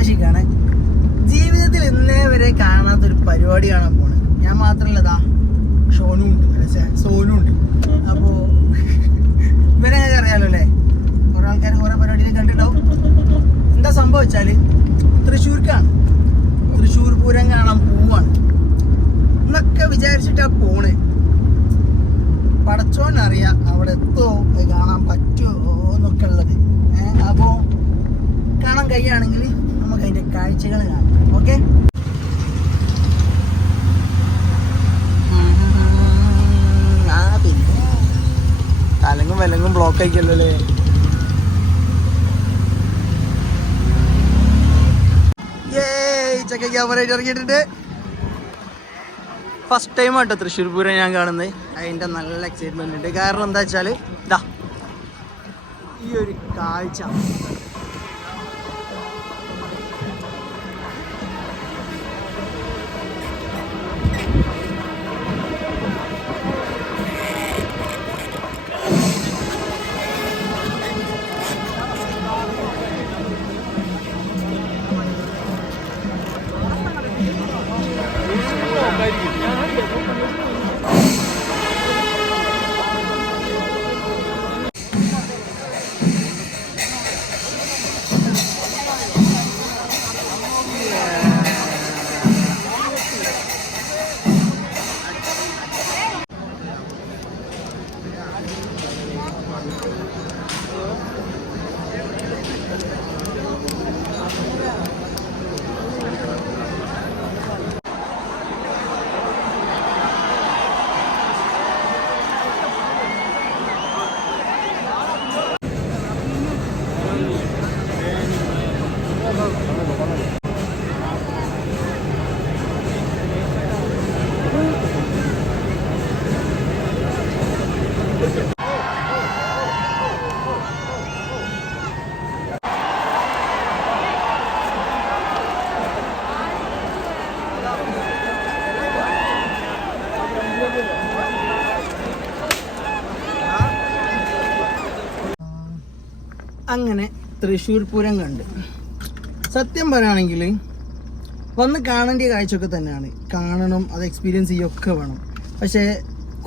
ആഷിഖാണ്. ജീവിതത്തിൽ ഇന്നേ വരെ കാണാത്തൊരു പരിപാടി കാണാൻ പോണ്. ഞാൻ മാത്രമല്ല, സോനും ഉണ്ട്. അപ്പോൾ ഇവരെ അറിയാലോ അല്ലേ, കുറെ ആൾക്കാർ കുറെ പരിപാടിയിൽ കണ്ടിട്ടുണ്ടാവും. എന്താ സംഭവിച്ചാൽ തൃശ്ശൂർക്കാണ്, തൃശ്ശൂർ പൂരം കാണാൻ പോവാണ് എന്നൊക്കെ വിചാരിച്ചിട്ടാ പോണ്. പടച്ചോനറിയാം അവിടെ എത്തുമോ, കാണാൻ പറ്റുമോ എന്നൊക്കെ ഉള്ളത്. അപ്പോൾ കാണാൻ കഴിയുകയാണെങ്കിൽ നമുക്ക് അതിൻ്റെ കാഴ്ചകൾ കാണാം. ഓക്കെ, പിന്നെ തലങ്ങും വിലങ്ങും ബ്ലോക്ക് ആയിക്കല്ലോ അല്ലേ. ചക്ക ക്യാമറയായിട്ട് ഇറങ്ങിയിട്ടുണ്ട്. ഫസ്റ്റ് ടൈം ആട്ടോ തൃശ്ശൂർ പൂരം ഞാൻ കാണുന്നത്. അതിൻ്റെ നല്ല എക്സൈറ്റ്മെന്റ് ഉണ്ട്. കാരണം എന്താ വെച്ചാൽ ഈ ഒരു കാഴ്ച അങ്ങനെ തൃശ്ശൂർ പൂരം കണ്ട്. സത്യം പറയുകയാണെങ്കിൽ വന്ന് കാണേണ്ട കാഴ്ചയൊക്കെ തന്നെയാണ്. കാണണം, അത് എക്സ്പീരിയൻസ് ചെയ്യൊക്കെ വേണം. പക്ഷേ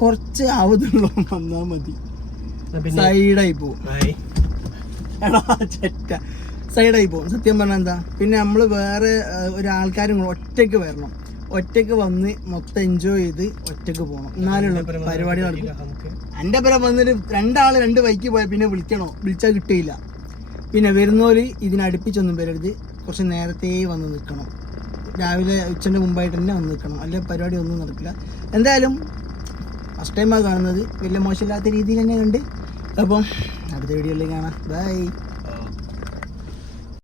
കുറച്ച് ആവതുള്ള വന്നാൽ മതി, സൈഡായി പോവും. സൈഡായി പോവും. സത്യം പറഞ്ഞാൽ എന്താ, പിന്നെ നമ്മൾ വേറെ ഒരാൾക്കാരും ഒറ്റയ്ക്ക് വരണം. ഒറ്റയ്ക്ക് വന്ന് മൊത്തം എൻജോയ് ചെയ്ത് ഒറ്റയ്ക്ക് പോകണം, എന്നാലുള്ള പരിപാടി നടക്കും. എൻ്റെ പേരെ വന്നിട്ട് രണ്ടാൾ രണ്ട് ബൈക്ക് പോയാൽ പിന്നെ വിളിച്ചാൽ കിട്ടിയില്ല. പിന്നെ വരുന്നോല് ഇതിനടുപ്പിച്ചൊന്നും വരരുത്, കുറച്ച് നേരത്തെ വന്ന് നിൽക്കണം. രാവിലെ ഉച്ചൻ്റെ മുമ്പായിട്ട് തന്നെ വന്ന് നിൽക്കണം, അല്ലെങ്കിൽ പരിപാടി ഒന്നും നടക്കില്ല. എന്തായാലും ഫസ്റ്റ് ടൈമാണ് കാണുന്നത്, വലിയ മോശമില്ലാത്ത രീതിയിൽ തന്നെ കണ്ട്. അപ്പം അടുത്ത വീഡിയോയിൽ കാണാം. ബൈ.